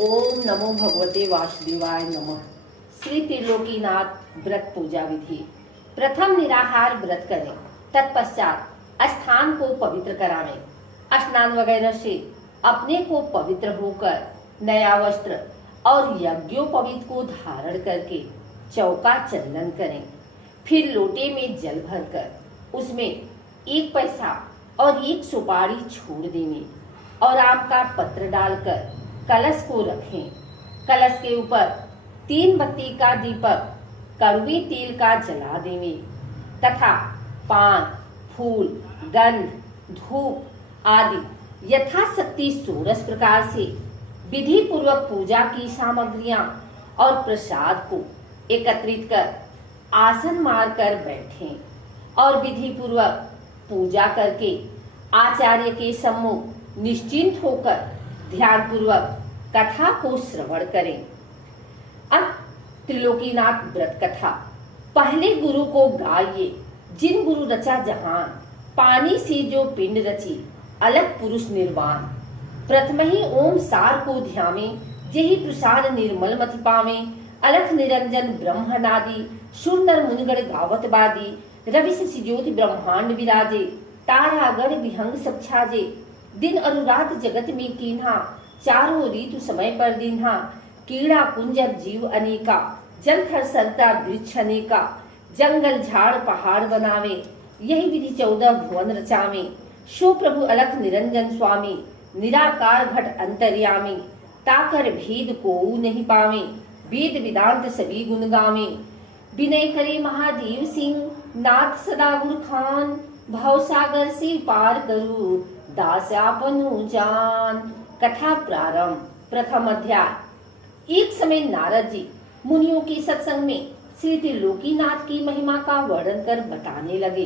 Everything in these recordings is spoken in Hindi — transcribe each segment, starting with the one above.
ओम नमो भगवते वासुदेवाय नमः। श्री त्रिलोकीनाथ व्रत पूजा विधि। प्रथम निराहार व्रत करें, तत्पश्चात स्थान को पवित्र करावें। स्नान वगैरह से अपने को पवित्र होकर नया वस्त्र और यज्ञोपवीत को धारण करके चौका चंदन करें। फिर लोटे में जल भरकर उसमें 1 पैसा और 1 सुपारी छोड़ देंगे और आम का पत्र डालकर कलश को रखें। कलश के ऊपर 3 बत्ती का दीपक कड़वे तेल का जला देंगे तथा पान, फूल, गंध, धूप आदि यथाशक्ति 16 प्रकार से विधि पूर्वक पूजा की सामग्रियां और प्रसाद को एकत्रित कर आसन मार कर बैठें और विधि पूर्वक पूजा करके आचार्य के सम्मुख निश्चिंत होकर ध्यान पूर्वक कथा को श्रवण करें। अब त्रिलोकीनाथ व्रत कथा। पहले गुरु को गाइए, जिन गुरु रचा जहान, पानी से जो पिंड रची अलग पुरुष निर्वाण। प्रथम ही ओम सार को ध्यावे, जेहि प्रसाद निर्मल मति पावे। अलख निरंजन ब्रह्मनादि, सुंदर मुनिगण गावत बादी। रवि से ज्योति ब्रह्मांड विराजे, तारागण विहंग सब छाजे। दिन और रात जगत में कीन्हा, चारों ऋतु समय पर दीन्हा। कीड़ा कुंजर जीव अनेका, जल थर सरता वृक्ष अनेका। जंगल झाड़ पहाड़ बनावे, यही विधि 14 भुवन रचावे। शो प्रभु अलख निरंजन स्वामी, निराकार घट अंतर्यामी। ताकर भेद को नहीं पावे, वेद वेदांत सभी गुण गावे। विनय करे महादेव सिंह, नाथ सदा गुर खान। भव सागर से पार करू, दास्यापनु जान। कथा प्रारंभ। प्रथम अध्याय। एक समय नारद जी मुनियों के सत्संग में श्री त्रिलोकीनाथ की महिमा का वर्णन कर बताने लगे।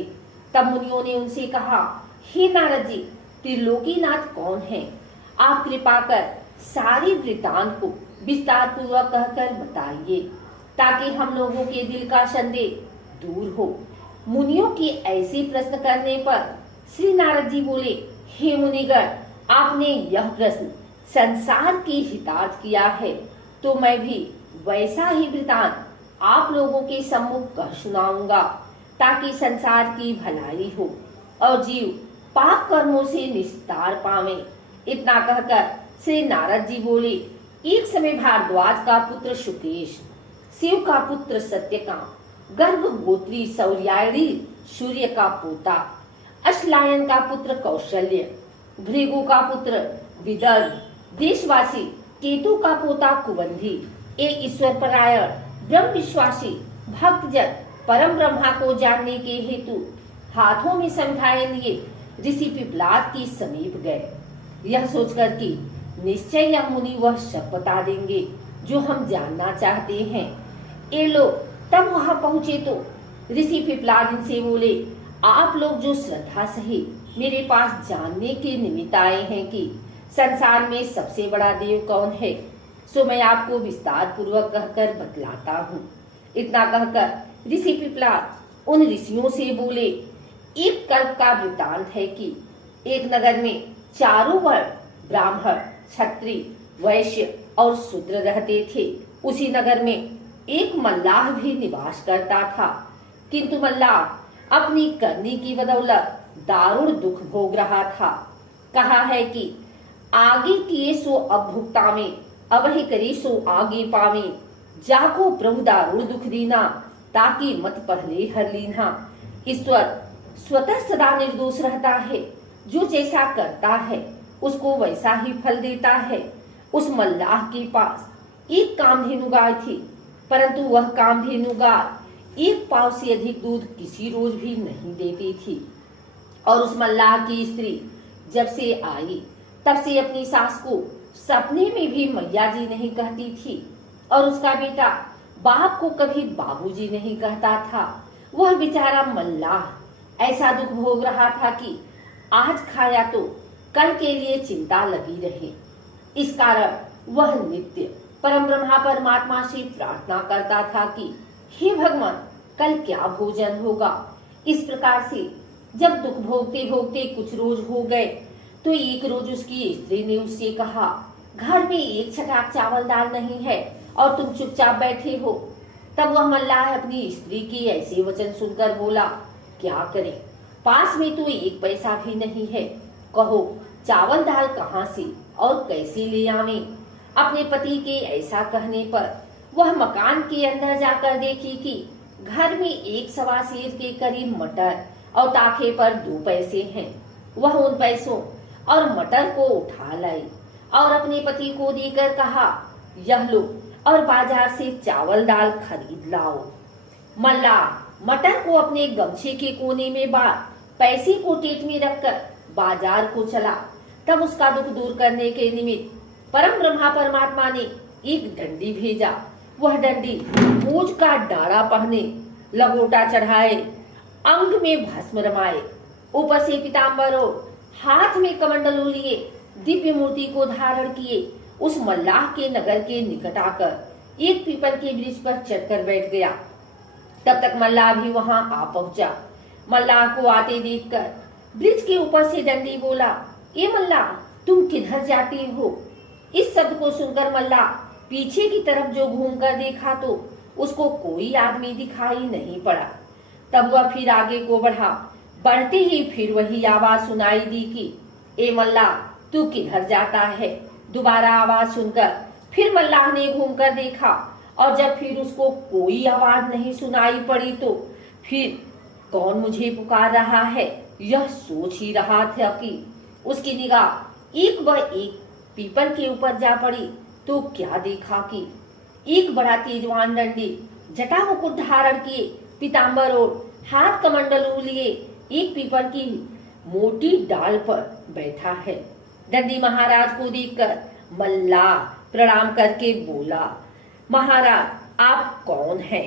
तब मुनियों ने उनसे कहा, हे नारद जी, त्रिलोकीनाथ कौन है? आप कृपा कर सारी वृत्तांत को विस्तार पूर्वक कहकर बताइए, ताकि हम लोगों के दिल का संदेह दूर हो। मुनियों के ऐसे प्रश्न करने पर श्री नारद जी बोले, हे मुनिगण, आपने यह प्रश्न संसार के हितार्थ किया है, तो मैं भी वैसा ही वृतांत आप लोगों के सम्मुख कह सुनाऊंगा, ताकि संसार की भलाई हो और जीव पाप कर्मों से निस्तार पावे। इतना कहकर श्री नारद जी बोले, एक समय भारद्वाज का पुत्र शुकेश, शिव का पुत्र सत्यकाम, गर्भ गोत्री सौर्यायणी सूर्य का पोता, अश्लायन का पुत्र कौशल्य, भृगु का पुत्र विदर्भ, देशवासी केतु का पोता कुबंधी, एक ईश्वर परायण ब्रह्म विश्वासी भक्तजन परम ब्रह्मा को जानने के हेतु हाथों में समझाए लिए ऋषि पिपलाद के समीप गए। यह सोचकर कि निश्चय यह मुनि वह सब बता देंगे जो हम जानना चाहते हैं। ये लोग तब वहां पहुंचे तो ऋषि पिपलाद इनसे बोले, आप लोग जो श्रद्धा सहित मेरे पास जानने के निमित्त आए हैं कि संसार में सबसे बड़ा देव कौन है, सो मैं आपको विस्तार पूर्वक कहकर बतलाता हूँ। इतना कहकर ऋषि पिपलाद उन ऋषियों से बोले, एक कल्प का वृत्तांत है कि एक नगर में चारों वर्ण ब्राह्मण, क्षत्रिय, वैश्य और शूद्र रहते थे। उसी नगर में एक मल्लाह भी निवास करता था, किंतु मल्लाह अपनी करनी की बदौलत दारुण दुख भोग रहा था। कहा है कि आगे किए सो अब भुगतावे, अवहि करे सो आगे पावे। जाको प्रभु दारुण दुख दीना, ताकि मत पहले हर लीना। ईश्वर स्वतः सदा निर्दोष रहता है, जो जैसा करता है उसको वैसा ही फल देता है। उस मल्लाह के पास एक कामधेनु गाय थी, परंतु वह कामधेनु गाय 1 पाव से अधिक दूध किसी रोज भी नहीं देती थी। और उस मल्लाह की स्त्री जब से आई तब से अपनी सास को सपने में भी मैया जी नहीं कहती थी, और उसका बेटा बाप को कभी बाबूजी नहीं कहता था। वह बेचारा मल्लाह ऐसा दुख भोग रहा था कि आज खाया तो कल के लिए चिंता लगी रहे। इस कारण वह नित्य परम ब्रह्मा परमात्मा से प्रार्थना करता था कि हे भगवान, कल क्या भोजन होगा। इस प्रकार से जब दुख भोगते भोगते कुछ रोज हो गए तो एक रोज उसकी स्त्री ने उससे कहा, घर में एक छटाक चावल दाल नहीं है और तुम चुपचाप बैठे हो। तब वह मल्लाह अपनी स्त्री की ऐसे वचन सुनकर बोला, क्या करें, पास में तो एक पैसा भी नहीं है। कहो चावल दाल कहाँ से और कैसे ले आवे। अपने पति के ऐसा कहने पर वह मकान के अंदर जाकर देखी कि घर में एक सवा सेर के करीब मटर और ताखे पर 2 पैसे हैं। वह उन पैसों और मटर को उठा लाई और अपने पति को देकर कहा, यह लो और बाजार से चावल दाल खरीद लाओ। मल्लाह मटर को अपने गमछे के कोने में बांध पैसे को टेट में रखकर बाजार को चला। तब उसका दुख दूर करने के निमित्त परम ब्रह्मा परमात्मा ने एक डंडी भेजा। वह डंडी मूंछ का डारा पहने, लंगोटा चढ़ाए, अंग में भस्म रमाए, ऊपर से पीताम्बर और हाथ में कमंडलू लिए दिव्य मूर्ति को धारण किए उस मल्लाह के नगर के निकट आकर एक पीपल के वृक्ष पर चढ़कर बैठ गया। तब तक मल्लाह भी वहां आ पहुंचा। मल्लाह को आते देखकर वृक्ष के ऊपर से डंडी बोला, ए मल्लाह, तुम किधर जाते हो। इस शब्द को सुनकर मल्लाह पीछे की तरफ जो घूमकर देखा तो उसको कोई आदमी दिखाई नहीं पड़ा। तब वह फिर आगे को बढ़ा। बढ़ते ही फिर वही आवाज सुनाई दी कि ए मल्लाह, तू किधर जाता है। दोबारा आवाज सुनकर फिर मल्लाह ने घूमकर देखा और जब फिर उसको कोई आवाज नहीं सुनाई पड़ी तो फिर कौन मुझे पुकार रहा है यह सोच ही रहा था कि उसकी निगाह एक व एक पीपल के ऊपर जा पड़ी तो क्या देखा कि एक बड़ा तेजवान डंडी जटा मुकुट धारण किए, पीताम्बर और हाथ कमंडलू लिए एक पीपल की मोटी डाल पर बैठा है। डंडी महाराज को देखकर मल्लाह प्रणाम करके बोला, महाराज आप कौन हैं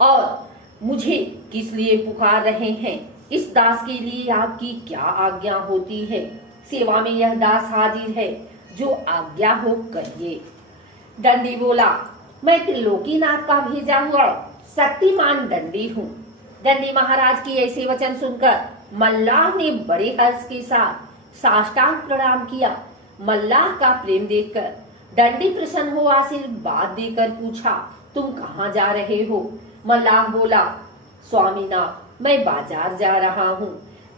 और मुझे किस लिए पुकार रहे हैं। इस दास के लिए आपकी क्या आज्ञा होती है। सेवा में यह दास हाजिर है, जो आज्ञा हो कहिए। डंडी बोला, मैं त्रिलोकीनाथ का भेजा हुआ शक्तिमान डंडी हूँ। डंडी महाराज की ऐसे वचन सुनकर मल्लाह ने बड़े हर्ष के साथ साष्टांग प्रणाम किया। मल्लाह का प्रेम देखकर डंडी प्रसन्न हो आशीर्वाद देकर पूछा, तुम कहाँ जा रहे हो। मल्लाह बोला, स्वामीनाथ, मैं बाजार जा रहा हूँ।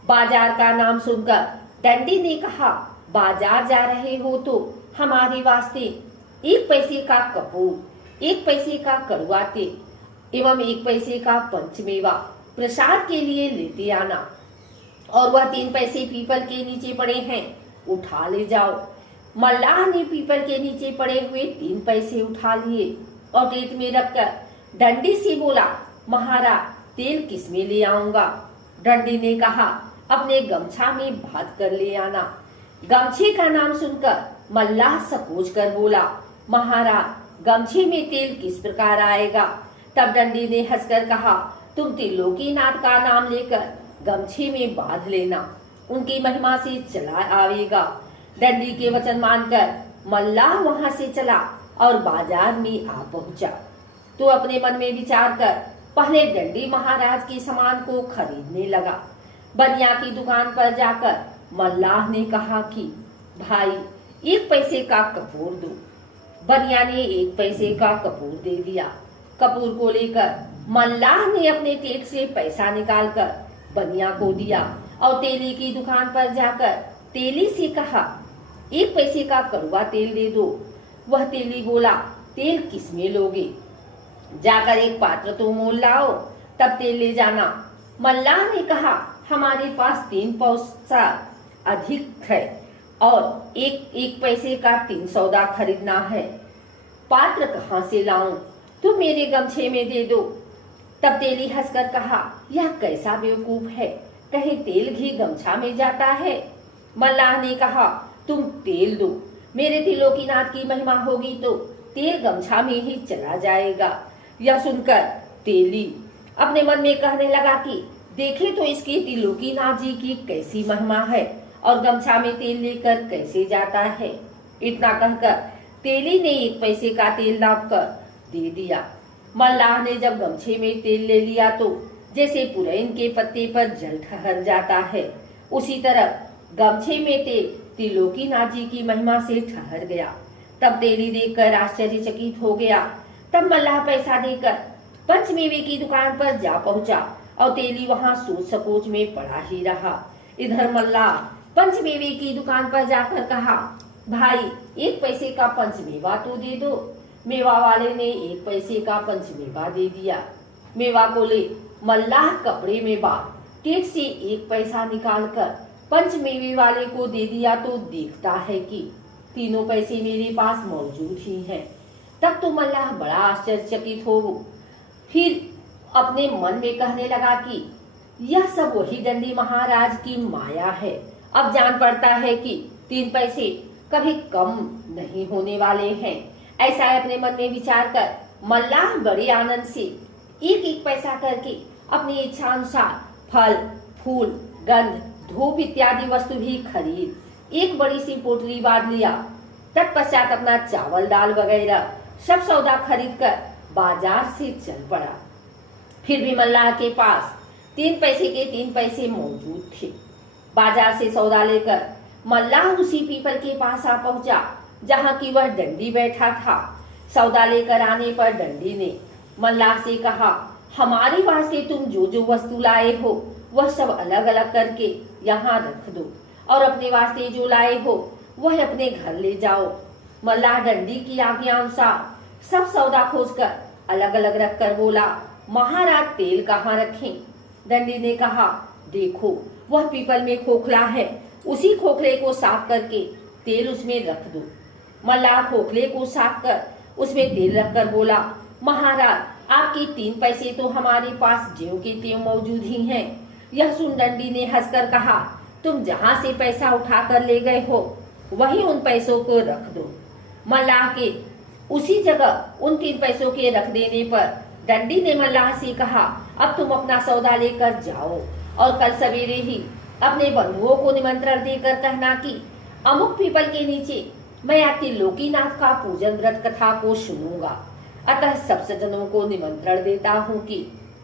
बाजार का नाम सुनकर डंडी ने कहा, बाजार जा रहे हो तो हमारे वास्ते 1 पैसे का कपूर, 1 पैसे का कड़वा तेल एवं 1 पैसे का पंचमेवा प्रसाद के लिए लेते आना और वह 3 पैसे पीपल के नीचे पड़े हैं, उठा ले जाओ। मल्लाह ने पीपल के नीचे पड़े हुए 3 पैसे उठा लिए और टेट में रखकर डंडी से बोला, महाराज तेल किस में ले आऊंगा। डंडी ने कहा, अपने गमछा में बांध कर ले आना। गमछे का नाम सुनकर मल्लाह सकोच कर बोला, महाराज गमछे में तेल किस प्रकार आएगा। तब डंडी ने हंसकर कहा, तुम त्रिलोकीनाथ का नाम लेकर गमछे में बांध लेना, उनकी महिमा से चला आवेगा। डंडी के वचन मानकर मल्लाह वहां से चला और बाजार में आ पहुंचा। तो अपने मन में विचार कर पहले डंडी महाराज के सामान को खरीदने लगा। बनिया की दुकान पर जाकर मल्लाह ने कहा कि भाई 1 पैसे का कपूर दो। बनिया ने 1 पैसे का कपूर दे दिया। कपूर को लेकर मल्लाह ने अपने टेक से पैसा निकालकर बनिया को दिया और तेली की दुकान पर जाकर तेली से कहा, 1 पैसे का कड़वा तेल दे दो। वह तेली बोला, तेल किस में लोगे, जाकर एक पात्र तो मोल लाओ, तब तेल ले जाना। मल्लाह ने कहा, हमारे पास 3 पैसा अधिक है और एक पैसे का 3 सौदा खरीदना है। पात्र कहाँ से लाऊं, तुम मेरे गमछे में दे दो। तब तेली हंसकर कहा, यह कैसा बेवकूफ है, कहीं तेल घी गमछा में जाता है। मल्लाह ने कहा, तुम तेल दो, मेरे त्रिलोकीनाथ की महिमा होगी तो तेल गमछा में ही चला जाएगा। यह सुनकर तेली अपने मन में कहने लगा कि देखे तो इसकी त्रिलोकीनाथ जी की कैसी महिमा है और गमछा में तेल लेकर कैसे जाता है। इतना कहकर तेली ने 1 पैसे का तेल लाकर दे दिया। मल्लाह ने जब गमछे में तेल ले लिया तो जैसे पुरैन के पत्ते पर जल ठहर जाता है, उसी तरह गमछे में तेल त्रिलोकीनाथ जी की महिमा से ठहर गया। तब तेली देखकर आश्चर्यचकित हो गया। तब मल्लाह पैसा देकर पंचमेवे की दुकान पर जा पहुंचा और तेली वहां सोच सकोच में पड़ा ही रहा। इधर मल्लाह पंचमेवे की दुकान पर जाकर कहा, भाई 1 पैसे का पंचमेवा तो दे दो। मेवा वाले ने 1 पैसे का पंचमेवा दे दिया। मेवा को ले मल्लाह कपड़े में बांध टेक से 1 पैसा निकालकर पंचमेवे वाले को दे दिया तो देखता है कि तीनों पैसे मेरे पास मौजूद ही हैं। तब तो मल्लाह बड़ा आश्चर्यचकित हो फिर अपने मन में कहने लगा कि यह सब वही डंडी महाराज की माया है। अब जान पड़ता है कि 3 पैसे कभी कम नहीं होने वाले हैं। ऐसा अपने मन में विचार कर मल्लाह बड़े आनंद से 1-1 पैसा करके अपनी इच्छा अनुसार फल, फूल, गंध, धूप इत्यादि वस्तु भी खरीद एक बड़ी सी पोटली बांध लिया। तत्पश्चात अपना चावल, दाल वगैरह सब सौदा खरीद कर बाजार से चल पड़ा। फिर भी मल्लाह के पास 3 पैसे के 3 पैसे मौजूद थे। बाजार से सौदा लेकर मल्लाह उसी पीपल के पास आ पहुंचा जहां की वह डंडी बैठा था। सौदा लेकर आने पर डंडी ने मल्लाह से कहा, हमारे वास्ते तुम जो जो वस्तु लाए हो वह सब अलग अलग करके यहाँ रख दो और अपने वास्ते जो लाए हो वह अपने घर ले जाओ। मल्लाह डंडी की आज्ञा अनुसार सब सौदा खोजकर अलग अलग रख कर बोला, महाराज तेल कहाँ रखें? डंडी ने कहा, देखो वह पीपल में खोखला है, उसी खोखले को साफ करके तेल उसमें रख दो। मल्लाह खोखले को साफ कर उसमें तेल रखकर बोला, महाराज आपके 3 पैसे तो हमारे पास ज्यों के त्यों मौजूद ही हैं। यह सुन डंडी ने हंसकर कहा, तुम जहां से पैसा उठा कर ले गए हो वहीं उन पैसों को रख दो। मल्लाह के उसी जगह उन 3 पैसों के रख देने पर डंडी ने मल्लाह से कहा, अब तुम अपना सौदा लेकर जाओ और कल सवेरे ही अपने बंधुओं को निमंत्रण देकर कहना कि अमुक पीपल के नीचे मैं आपके लोकीनाथ का पूजन व्रत कथा को सुनूंगा। अतः सब सज्जनों को निमंत्रण देता हूँ कि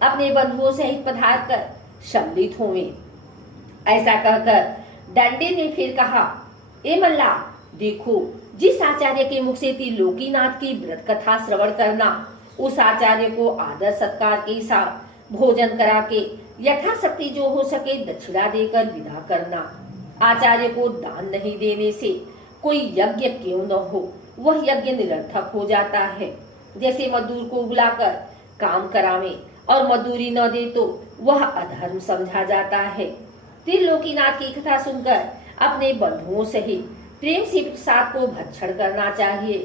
अपने बंधुओं सहित पधार कर सम्मिलित होवें। ऐसा कहकर डंडी ने फिर कहा, ए मल्लाह देखो, जिस आचार्य के मुख से त्रिलोकीनाथ की व्रत कथा श्रवण करना, उस आचार्य को आदर सत्कार के साथ भोजन करा के यथाशक्ति जो हो सके दक्षिणा देकर विदा करना। आचार्य को दान नहीं देने से कोई यज्ञ क्यों न हो, वह यज्ञ निरर्थक हो जाता है। जैसे मजदूर को बुलाकर काम करावे और मजदूरी न दे तो वह अधर्म समझा जाता है। त्रिलोकीनाथ की कथा सुनकर अपने बंधुओं सहित प्रेम से प्रसाद को भक्षण करना चाहिए।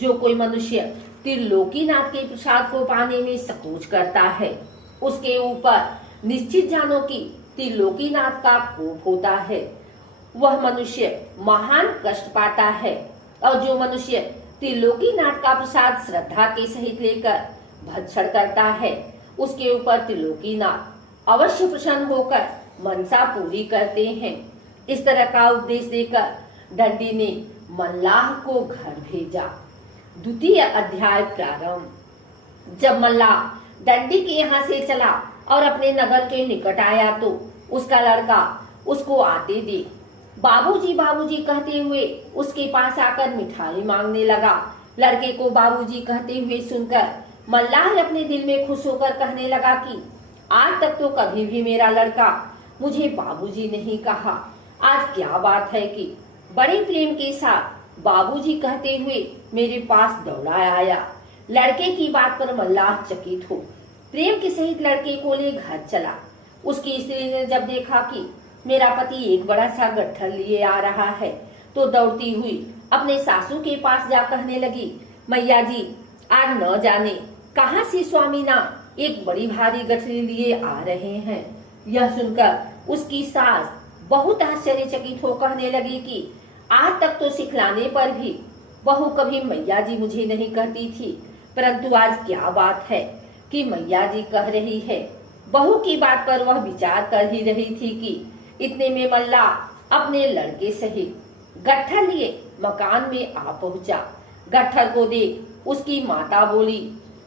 जो कोई मनुष्य त्रिलोकीनाथ के प्रसाद को पाने में संकोच करता है, उसके ऊपर निश्चित जानो कि त्रिलोकीनाथ का कोप होता है। वह मनुष्य महान कष्ट पाता है। और जो मनुष्य त्रिलोकीनाथ का प्रसाद श्रद्धा के सहित लेकर भक्षण करता है, उसके ऊपर त्रिलोकीनाथ अवश्य प्रसन्न होकर मनसा पूरी करते हैं। इस तरह का उपदेश देकर डंडी ने मल्लाह को घर भेजा। द्वितीय अध्याय प्रारंभ। जब मल्लाह डंडी के यहाँ से चला और अपने नगर के निकट आया तो उसका लड़का उसको आते देख बाबूजी बाबूजी कहते हुए उसके पास आकर मिठाई मांगने लगा। लड़के को बाबूजी कहते हुए सुनकर मल्लाह अपने दिल में खुश होकर कहने लगा कि आज तक तो कभी भी मेरा लड़का मुझे बाबूजी नहीं कहा। आज क्या बात है कि बड़े प्रेम के साथ बाबूजी कहते हुए मेरे पास दौड़ा आया। लड़के की बात पर मल्लाह चकित हो प्रेम के सहित लड़के को ले घर चला। उसकी स्त्री ने जब देखा कि मेरा पति एक बड़ा सा गट्ठर लिए आ रहा है तो दौड़ती हुई अपने सासू के पास जा कहने लगी, मैया जी आज न जाने कहां से स्वामी ना एक बड़ी भारी गठरी लिए आ रहे हैं। यह सुनकर उसकी सास बहुत आश्चर्यचकित हो कहने लगी कि आज तक तो सिखलाने पर भी बहू कभी मैया जी मुझे नहीं कहती थी, परंतु आज क्या बात है कि मैया जी कह रही है। बहू की बात पर वह विचार कर ही रही थी कि इतने में मल्लाह अपने लड़के सहित गट्ठर लिए मकान में आ पहुंचा। गट्ठर को देख उसकी माता बोली,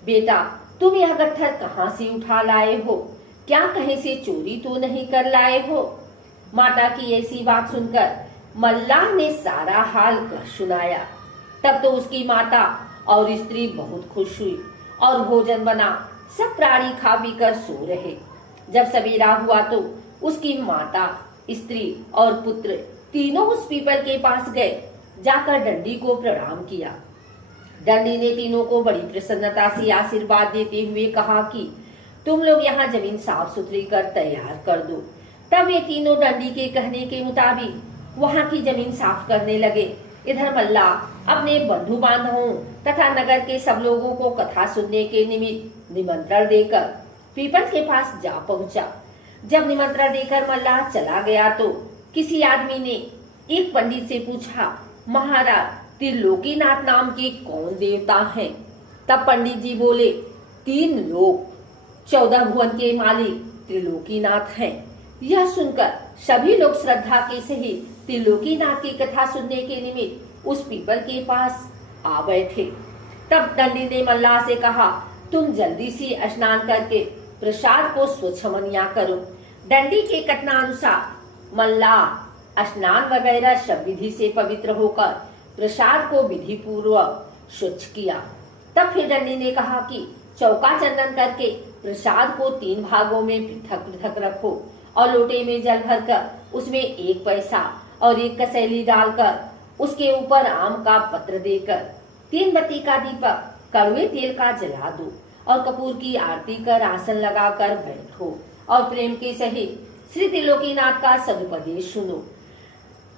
बेटा तुम यह गट्ठर कहाँ से उठा लाए हो? क्या कहीं से चोरी तो नहीं कर लाए हो? माता की ऐसी बात सुनकर मल्लाह ने सारा हाल कह सुनाया। तब तो उसकी माता और स्त्री बहुत खुश हुई और भोजन बना, सब प्राणी खा पी कर सो रहे। जब सवेरा हुआ तो उसकी माता, स्त्री और पुत्र तीनों उस पीपल के पास गए, जाकर डंडी को प्रणाम किया। डंडी ने तीनों को बड़ी प्रसन्नता से आशीर्वाद देते हुए कहा कि तुम लोग यहाँ जमीन साफ सुथरी कर तैयार कर दो। तब ये तीनों डंडी के कहने के मुताबिक वहाँ की जमीन साफ करने लगे। इधर मल्ला अपने बंधु बांधवों तथा नगर के सब लोगों को कथा सुनने के निमित्त निमंत्रण देकर पीपल के पास जा पहुंचा। जब निमंत्रण देकर मल्ला चला गया तो किसी आदमी ने एक पंडित से पूछा, महाराज त्रिलोकीनाथ नाम के कौन देवता हैं? तब पंडित जी बोले, 3 लोक 14 भुवन के मालिक त्रिलोकीनाथ हैं। यह सुनकर सभी लोग श्रद्धा के सहित त्रिलोकीनाथ की कथा सुनने के निमित्त उस पीपल के पास आ बैठे। तब डंडी ने मल्लाह से कहा, तुम जल्दी से स्नान करके प्रसाद को स्वच्छ मनिया करो। डंडी के कथनानुसार मल्लाह स्नान वगैरह सब विधि से पवित्र होकर प्रसाद को विधि पूर्वक स्वच्छ किया। तब फिर डंडी ने कहा कि चौका चंदन करके प्रसाद को 3 भागों में पृथक पृथक रखो और लोटे में जल भरकर उसमें 1 पैसा और 1 कसैली डालकर उसके ऊपर आम का पत्र देकर 3 बत्ती का दीपक कड़वे तेल का जला दो और कपूर की आरती कर आसन लगाकर बैठो और प्रेम के सहित श्री त्रिलोकीनाथ का सदुपदेश सुनो।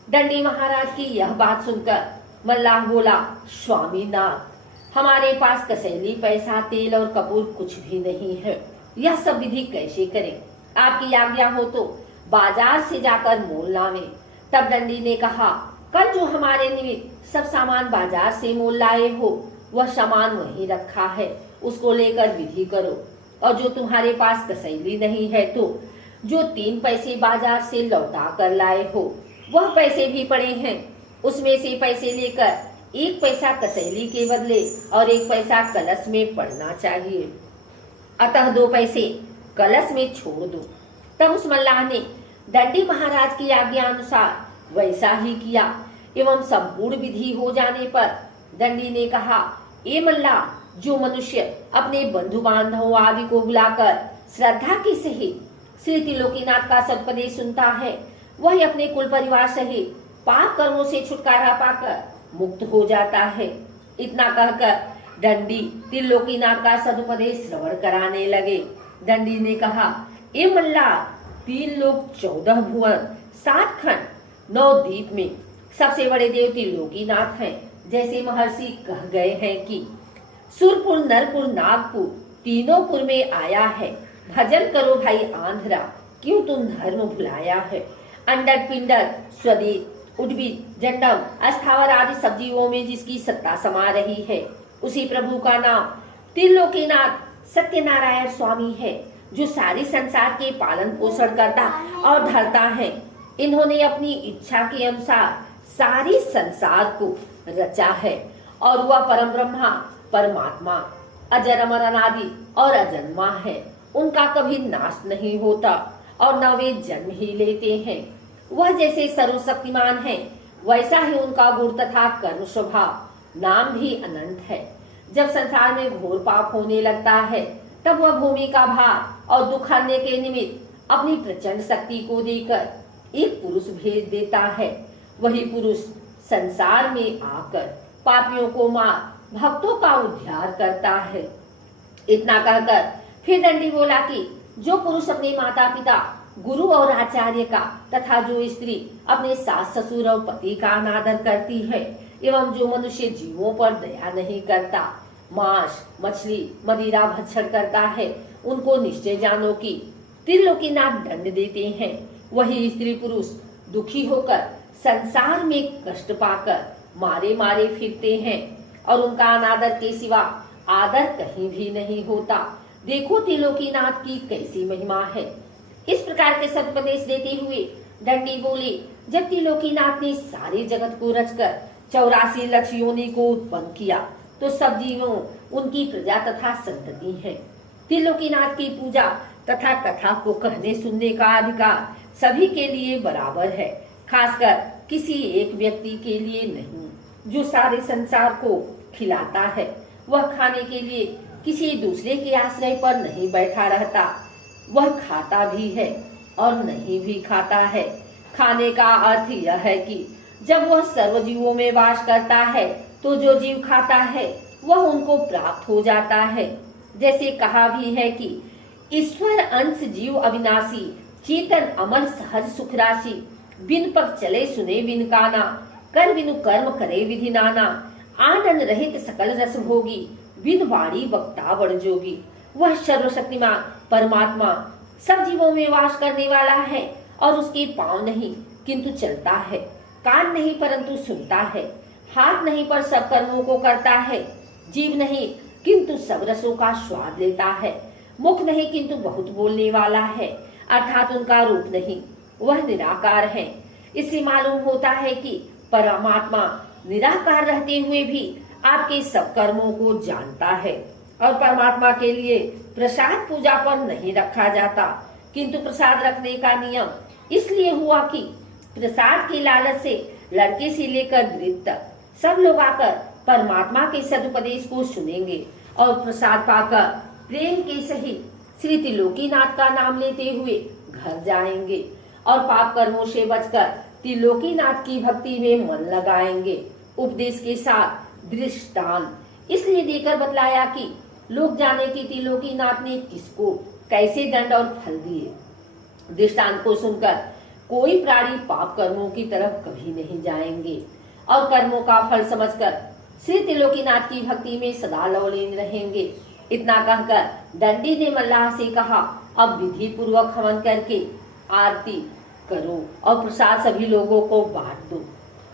डंडी महाराज की यह बात सुनकर मल्लाह बोला, स्वामीनाथ हमारे पास कसैली पैसा तेल और कपूर कुछ भी नहीं है, यह सब विधि कैसे करें? आपकी आज्ञा हो तो बाजार से जाकर मोल लावे। तब डंडी ने कहा, कल जो हमारे निमित्त सब सामान बाजार से मोल लाए हो वह सामान वहीं रखा है, उसको लेकर विधि करो। और जो तुम्हारे पास कसैली नहीं है तो जो 3 पैसे बाजार से लौटा कर लाए हो वह पैसे भी पड़े हैं, उसमें से पैसे लेकर 1 पैसा कसैली के बदले और 1 पैसा कलश में पड़ना चाहिए, अतः 2 पैसे कलश में छोड़ दो। तब उस मल्लाह ने डंडी महाराज की आज्ञा अनुसार वैसा ही किया एवं संपूर्ण विधि हो जाने पर डंडी ने कहा, ए मल्लाह, जो मनुष्य अपने बंधु बांधवों आदि को बुलाकर श्रद्धा के सहित श्री त्रिलोकीनाथ का सदुपदेश सुनता है वह अपने कुल परिवार सहित पाप कर्मों से छुटकारा पाकर मुक्त हो जाता है। इतना कहकर डंडी त्रिलोकीनाथ का सदुपदेश श्रवण कराने लगे। डंडी ने कहा, ए मल्लाह, 3 लोक 14 भुवन 7 खंड 9 द्वीप में सबसे बड़े देव त्रिलोकीनाथ हैं। जैसे महर्षि कह गए हैं कि सुरपुर, नरपुर, नागपुर तीनों पुर में आया है, भजन करो भाई आंध्रा, क्यों तुम धर्म भुलाया है। अंडर पिंडर स्वदेश उडबी जंडम अस्थावर आदि सब जीवों में जिसकी सत्ता समा रही है उसी प्रभु का नाम त्रिलोकीनाथ सत्यनारायण स्वामी है, जो सारे संसार के पालन पोषण करता और धरता है। इन्होंने अपनी इच्छा के अनुसार सारी संसार को रचा है और वह परम ब्रह्मा परमात्मा अजर अमर अनादि और अजन्मा है। उनका कभी नाश नहीं होता और न वे जन्म ही लेते हैं। वह जैसे सर्वशक्तिमान है वैसा ही उनका गुण तथा कर्म स्वभाव नाम भी अनंत है। जब संसार में घोर पाप होने लगता है तब वह भूमि का भार और दुख हरने के निमित्त अपनी प्रचंड शक्ति को देकर एक पुरुष भेज देता है। वही पुरुष संसार में आकर पापियों को मार भक्तों का उद्धार करता है। इतना कहकर फिर डंडी बोला कि जो पुरुष अपने माता पिता, गुरु और आचार्य का तथा जो स्त्री अपने सास ससुर और पति का अनादर करती है एवं जो मनुष्य जीवों पर दया नहीं करता, मांस मछली मदिरा भक्षण करता है, उनको निश्चय जानो कि त्रिलोकीनाथ दंड देते हैं। वही स्त्री पुरुष दुखी होकर संसार में कष्ट पाकर मारे मारे फिरते हैं और उनका अनादर के सिवा आदर कहीं भी नहीं होता। देखो त्रिलोकीनाथ की कैसी महिमा है। इस प्रकार के सदुपदेश देते हुए डंडी बोले, जब त्रिलोकीनाथ ने सारे जगत को रचकर 84 लाख योनि को उत्पन्न किया तो सब जीवों उनकी प्रजा तथा संतति है। त्रिलोकीनाथ की पूजा तथा कथा को कहने सुनने का अधिकार सभी के लिए बराबर है, खासकर किसी एक व्यक्ति के लिए नहीं। जो सारे संसार को खिलाता है, वह खाने के लिए किसी दूसरे के आश्रय पर नहीं बैठा रहता। वह खाता भी है और नहीं भी खाता है। खाने का अर्थ यह है कि जब वह सर्व जीवों में वास करता है तो जो जीव खाता है वह उनको प्राप्त हो जाता है। जैसे कहा भी है कि ईश्वर अंश जीव अविनाशी, चेतन अमर सहज सुख राशि, बिन पग चले सुने बिन काना, कर बिनु कर्म करे विधि नाना, आनंद रहित सकल रस भोगी, बिन वाणी वक्ता बड़ जोगी। वह सर्वशक्तिमान परमात्मा सब जीवों में वास करने वाला है और उसके पांव नहीं किंतु चलता है, कान नहीं परंतु सुनता है, हाथ नहीं पर सब कर्मों को करता है, जीव नहीं किंतु सब रसों का स्वाद लेता है, मुख नहीं किंतु बहुत बोलने वाला है, अर्थात उनका रूप नहीं, वह निराकार है। इससे मालूम होता है कि परमात्मा निराकार रहते हुए भी आपके सब कर्मों को जानता है। और परमात्मा के लिए प्रसाद पूजा पर नहीं रखा जाता, किंतु प्रसाद रखने का नियम इसलिए हुआ कि प्रसाद के लालच से लड़के से लेकर वृद्ध तक सब लोग आकर परमात्मा के सदुपदेश को सुनेंगे और प्रसाद पाकर प्रेम के सहित श्री त्रिलोकीनाथ का नाम लेते हुए घर जाएंगे और पाप कर्मों से बचकर त्रिलोकीनाथ की भक्ति में मन लगाएंगे। उपदेश के साथ दृष्टांत इसलिए देकर बतलाया कि लोग जाने कि त्रिलोकीनाथ ने किसको कैसे दंड और फल दिए। दृष्टांत को सुनकर कोई प्राणी पाप कर्मों की तरफ कभी नहीं जाएंगे और कर्मों का फल समझकर श्री त्रिलोकीनाथ की भक्ति में सदा लवलीन रहेंगे। इतना कहकर दंडी ने मल्लाह से कहा, अब विधि पूर्वक हवन करके आरती करो और प्रसाद सभी लोगों को बांट दो।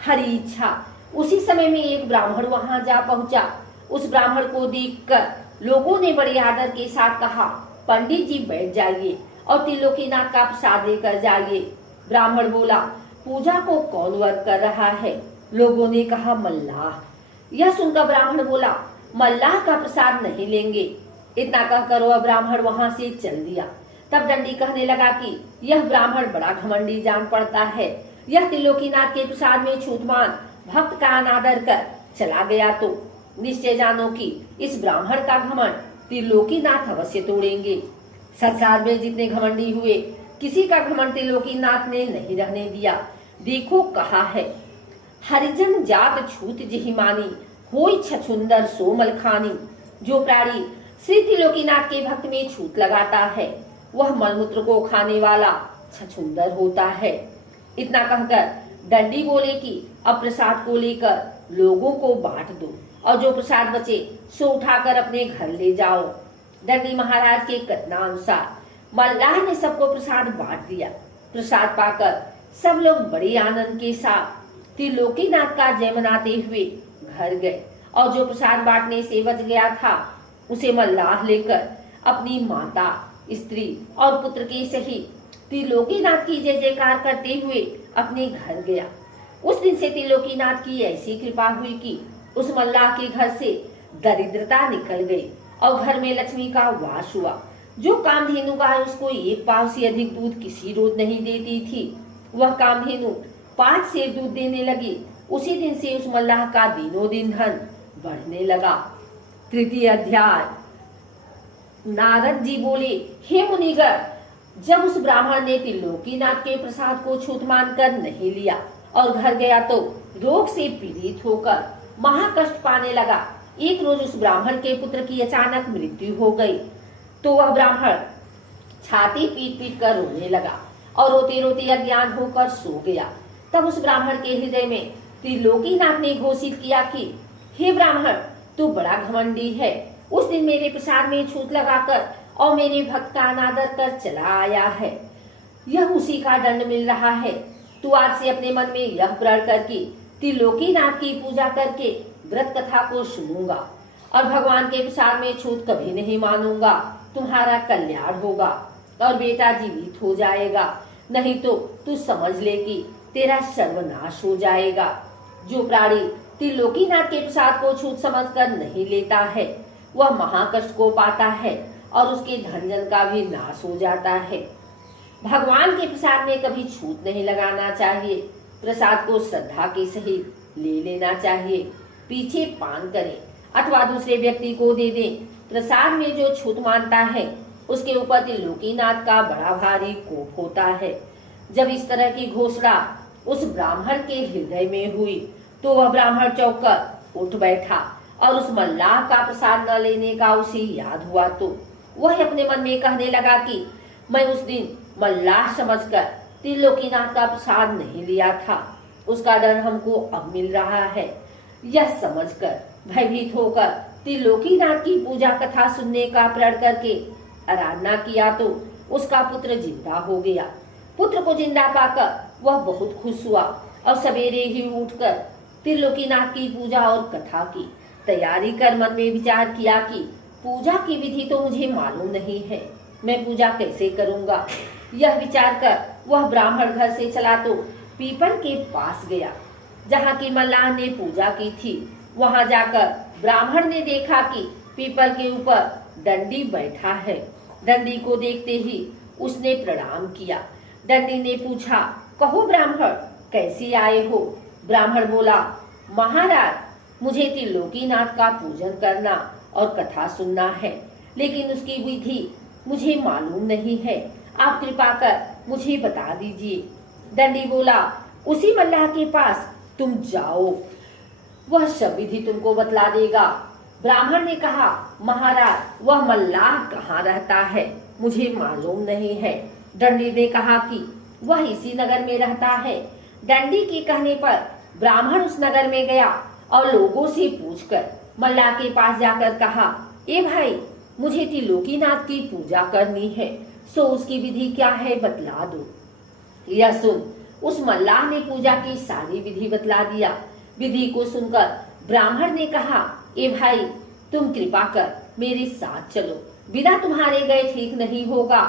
हरी इच्छा। उसी समय में एक ब्राह्मण वहां जा पहुंचा। उस ब्राह्मण को देखकर लोगों ने बड़े आदर के साथ कहा, पंडित जी बैठ जाइए और त्रिलोकीनाथ का प्रसाद लेकर जाइए। ब्राह्मण बोला, पूजा को कौन वर्ग कर रहा है? लोगों ने कहा, मल्लाह। यह सुनकर ब्राह्मण बोला, मल्लाह का प्रसाद नहीं लेंगे। इतना कहकर वह ब्राह्मण वहां से चल दिया। तब दंडी कहने लगा कि यह ब्राह्मण बड़ा घमंडी जान पड़ता है। यह त्रिलोकीनाथ के प्रसाद में छूतमान भक्त का अनादर कर चला गया तो निश्चय जानो कि इस ब्राह्मण का घमंड त्रिलोकीनाथ अवश्य तोड़ेंगे। संसार में जितने घमंडी हुए किसी का घमंड त्रिलोकीनाथ ने नहीं रहने दिया। देखो कहा है, हरिजन जात छूत जिहि मानी, होई छछुंदर सोमल खानी। जो प्राणी श्री त्रिलोकीनाथ के भक्त में छूत लगाता है वह मलमूत्र को खाने वाला छछुंदर होता है। इतना कहकर दंडी बोले कि अब प्रसाद को लेकर लोगों को बांट दो और जो प्रसाद बचे सो उठाकर अपने घर ले जाओ। दंडी महाराज के कथनानुसार मल्लाह ने सबको प्रसाद बांट दिया। प्रसाद पाकर सब लोग बड़े आनंद के साथ त्रिलोकीनाथ का जय मनाते हुए घर गए और जो प्रसाद बांटने से बच गया था उसे मल्लाह लेकर अपनी माता, स्त्री और पुत्र के सहित त्रिलोकीनाथ की जय जयकार करते हुए अपने घर गया। उस दिन से त्रिलोकीनाथ की ऐसी कृपा हुई कि उस मल्लाह के घर से दरिद्रता निकल गई और घर में लक्ष्मी का वास हुआ। जो कामधेनु गाय उसको एक पाव से अधिक दूध किसी रोज नहीं देती थी, वह कामधेनु 5 सेर दूध देने लगी। उसी दिन से उस मल्लाह का दिनों दिन धन बढ़ने लगा। तृतीय अध्याय। नारद जी बोले, हे मुनिगण, जब उस ब्राह्मण ने त्रिलोकीनाथ के प्रसाद को छूत मानकर नहीं लिया और घर गया तो रोग से पीड़ित होकर महाकष्ट पाने लगा। एक रोज उस ब्राह्मण के पुत्र की अचानक मृत्यु हो गई तो वह ब्राह्मण छाती पीट पीट कर रोने लगा और रोते रोते अज्ञान होकर सो गया। तब उस ब्राह्मण के हृदय में त्रिलोकीनाथ ने घोषित किया कि हे ब्राह्मण, तू बड़ा घमंडी है। उस दिन मेरे प्रसाद में छूत लगाकर और मेरे भक्त का अनादर कर चला आया है, यह उसी का दंड मिल रहा है। तू आज से अपने मन में यह प्रण कर कि त्रिलोकीनाथ की पूजा करके व्रत कथा को सुनूंगा और भगवान के प्रसाद में छूत कभी नहीं मानूंगा। तुम्हारा कल्याण होगा और बेटा जीवित हो जाएगा, नहीं तो तू समझ ले कि तेरा सर्वनाश हो जाएगा। जो प्राणी त्रिलोकीनाथ के प्रसाद को छूत समझकर नहीं लेता है वह महाकष्ट को पाता है और उसके धन जन का भी नाश हो जाता है। भगवान के प्रसाद में कभी छूत नहीं लगाना चाहिए। प्रसाद को श्रद्धा के सहित ले लेना चाहिए, पीछे पान करें अथवा दूसरे व्यक्ति को दे दें। प्रसाद में जो छूत मानता है उसके ऊपर त्रिलोकीनाथ का बड़ा भारी कोप होता है। जब इस तरह की घोषणा उस ब्राह्मण के हृदय में हुई तो वह ब्राह्मण चौंक कर उठ बैठा और उस मल्लाह का प्रसाद न लेने का उसे याद हुआ तो वह अपने मन में कहने लगा कि मैं उस दिन मल्लाह समझकर त्रिलोकीनाथ का प्रसाद नहीं लिया था, उसका दंड हमको अब मिल रहा है। यह समझकर भयभीत होकर त्रिलोकीनाथ की पूजा कथा सुनने का प्रण करके आराधना किया तो उसका पुत्र जिंदा हो गया। पुत्र को जिंदा पाकर वह बहुत खुश हुआ और सवेरे ही उठकर त्रिलोकीनाथ की पूजा और कथा की तैयारी कर मन में विचार किया कि पूजा की विधि तो मुझे मालूम नहीं है, मैं पूजा कैसे करूंगा। यह विचार कर वह ब्राह्मण घर से चला तो पीपल के पास गया जहाँ की मल्लाह ने पूजा की थी। वहां जाकर ब्राह्मण ने देखा कि पीपल के ऊपर दंडी बैठा है। दंडी को देखते ही उसने प्रणाम किया। दंडी ने पूछा, कहो ब्राह्मण, कैसे आए हो। ब्राह्मण बोला, महाराज, मुझे त्रिलोकीनाथ का पूजन करना और कथा सुनना है, लेकिन उसकी विधि मुझे मालूम नहीं है, आप कृपा कर मुझे बता दीजिए। दंडी बोला, उसी मल्लाह के पास तुम जाओ, वह सब विधि तुमको बतला देगा। ब्राह्मण ने कहा, महाराज, वह मल्लाह कहाँ रहता है, मुझे मालूम नहीं है। दंडी ने कहा कि वह इसी नगर में रहता है। दंडी के कहने पर ब्राह्मण उस नगर में गया और लोगों से पूछकर मल्लाह के पास जाकर कहा, ए भाई, मुझे त्रिलोकीनाथ की पूजा करनी है, सो उसकी विधि क्या है बतला दो। यह सुन उस मल्लाह ने पूजा की सारी विधि बतला दिया। विधि को सुनकर ब्राह्मण ने कहा, ए भाई, तुम कृपा कर मेरे साथ चलो, बिना तुम्हारे गए ठीक नहीं होगा।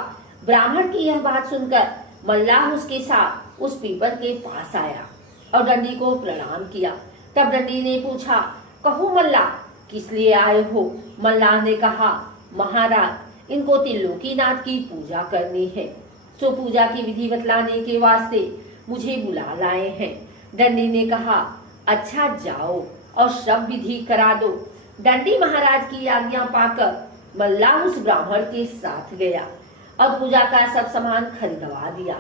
ब्राह्मण की यह बात सुनकर मल्लाह उसके साथ उस पीपल के पास आया और दंडी को प्रणाम किया। तब दंडी ने पूछा, कहो मल्लाह, किस लिए आए हो। मल्लाह ने कहा, महाराज, इनको त्रिलोकीनाथ की पूजा करनी है, सो पूजा की विधि बतलाने के वास्ते मुझे बुला लाए हैं। दंडी ने कहा, अच्छा, जाओ और सब विधि करा दो। दंडी महाराज की आज्ञा पाकर मल्लाह उस ब्राह्मण के साथ गया और पूजा का सब सामान खरीदवा दिया।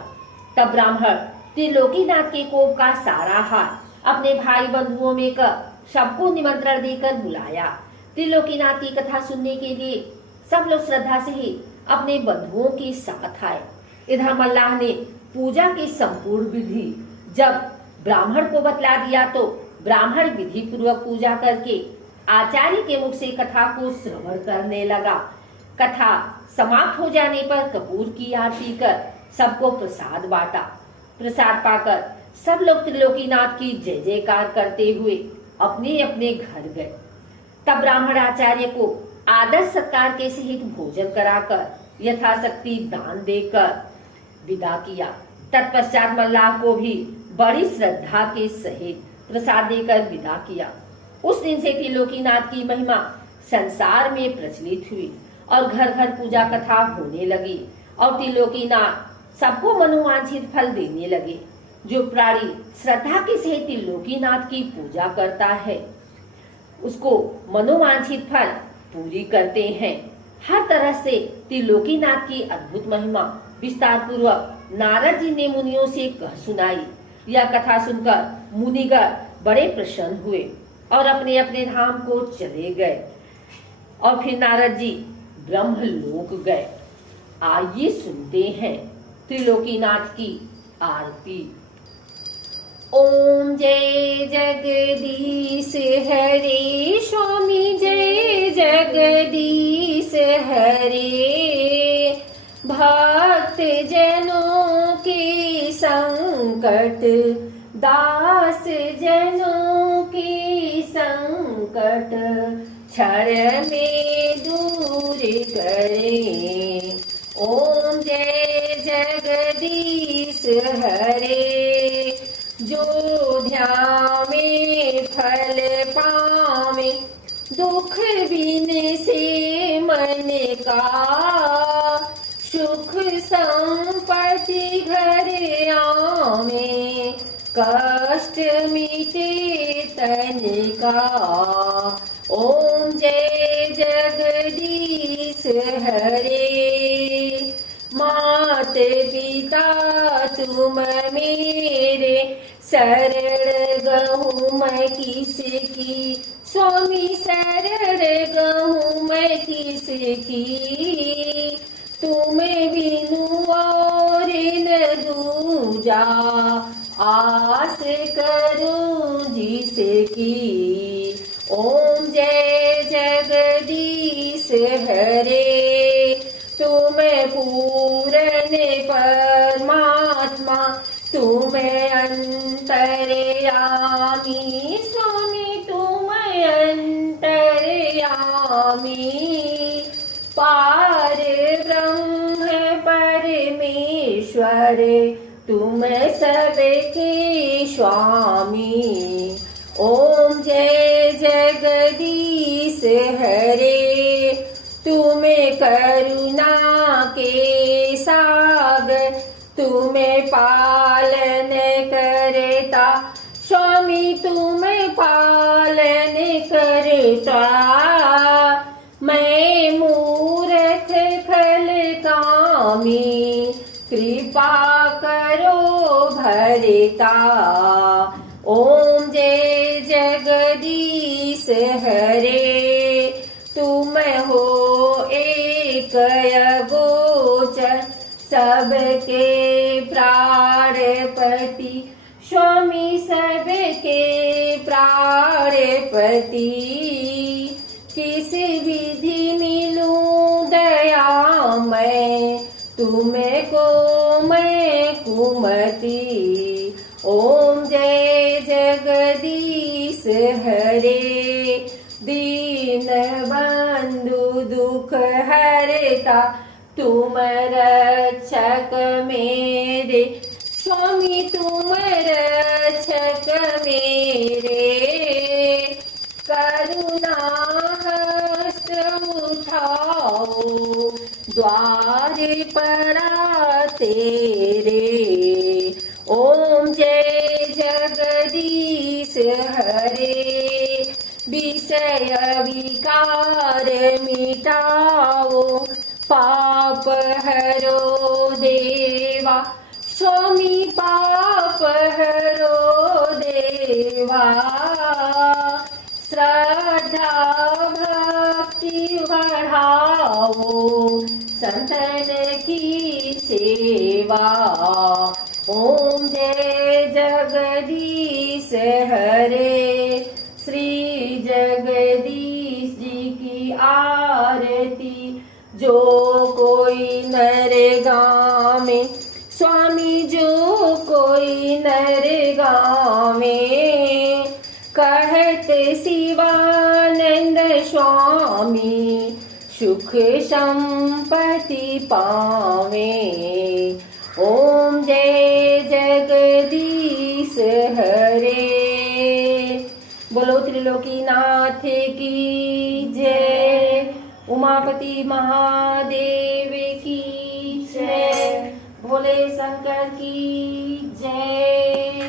तब ब्राह्मण त्रिलोकीनाथ के कोप का सारा हार अपने भाई बंधुओं में कर सबको निमंत्रण देकर बुलाया। त्रिलोकीनाथ की कथा सुनने के लिए सब लोग श्रद्धा से ही अपने बंधुओं के साथ आए। इधर मल्लाह ने पूजा की संपूर्ण विधि जब ब्राह्मण को बतला दिया तो ब्राह्मण विधि पूर्वक पूजा करके आचार्य के मुख से कथा को श्रवण करने लगा। कथा समाप्त हो जाने पर कपूर की आरती कर सबको प्रसाद बांटा। प्रसाद पाकर सब लोग त्रिलोकीनाथ की जय जयकार करते हुए अपने अपने घर गए। तब ब्राह्मण आचार्य को आदर सत्कार के सहित भोजन कराकर यथाशक्ति दान देकर विदा किया। तत्पश्चात मल्लाह को भी बड़ी श्रद्धा के सहित प्रसाद देकर विदा किया। उस दिन से त्रिलोकीनाथ की महिमा संसार में प्रचलित हुई और घर घर पूजा कथा होने लगी और त्रिलोकीनाथ सबको मनोवांछित फल देने लगे। जो प्राणी श्रद्धा के सहित त्रिलोकीनाथ की पूजा करता है उसको मनोवांछित फल पूरी करते हैं। हर तरह से त्रिलोकीनाथ की अद्भुत महिमा विस्तार पूर्वक नारद जी ने मुनियों से कह सुनाई। यह कथा सुनकर मुनिगण बड़े प्रसन्न हुए और अपने अपने धाम को चले गए और फिर नारद जी ब्रह्मलोक गए। आइए सुनते हैं त्रिलोकीनाथ की आरती। ओम जय जगदीश हरे, स्वामी जय जगदीश हरे। भक्त जनों के संकट, दास जनों के संकट क्षण में दूर करे। ओम जय जगदीश हरे। जो ध्यावे फल पावे, दुख बिन से मन का। सुख संपत्ति घर आवे, कष्ट मिटे धन का। ओम जय जगदीश हरे। मात पिता तुम मेरे, शरण गहूँ मैं किसकी। स्वामी शरण गहूँ मैं किसकी। तुम्हें बिनु और न दूजा, आस करूं जिसकी। ओम जय जगदीश हरे। तुम्हें पूर्ण परमात्मा, तुम्हें अंतर्यामी। स्वामी तुम्हें अंतर्यामी। पार ब्रह्म परमेश्वर, तुम सबके स्वामी। ओम जय जगदीश हरे। तुम्हें करुणा के सागर, तुम्हें पालन करता। स्वामी तुम्हें पालन करता। मैं मूर्ख खल कामी, कृपा करो भरता। ओम जय जगदीश हरे। तुम हो एक अगोचर, सबके प्राणपति। स्वामी सबके प्राणपति। किस विधि मिलूं दया मैं, तुमको मैं कुमति। ओम जय जगदीश हरे। दीन बंधु दुख हरता, तुम रक्षक मेरे। स्वामी तुम रक्षक मेरे। करुणा हस्त उठाओ, द्वार पड़ा तेरे। ओम जय जगदीश हरे। विषय विकार मिटाओ, पाप हरो देवा। स्वामी पाप हरो देवा। श्रद्धा भक्ति बढ़ाओ, संतन की सेवा। ओम जय जगदीश हरे। श्री जगदीश जी की आरती जो कोई नर गावे। स्वामी जो कोई नर गावे, कहत शिवानंद स्वामी, सुख संपत्ति पावे। ओम जय जगदीश हरे। बोलो त्रिलोकीनाथ की जय। उमापति महादेव की जय। भोले शंकर की जय।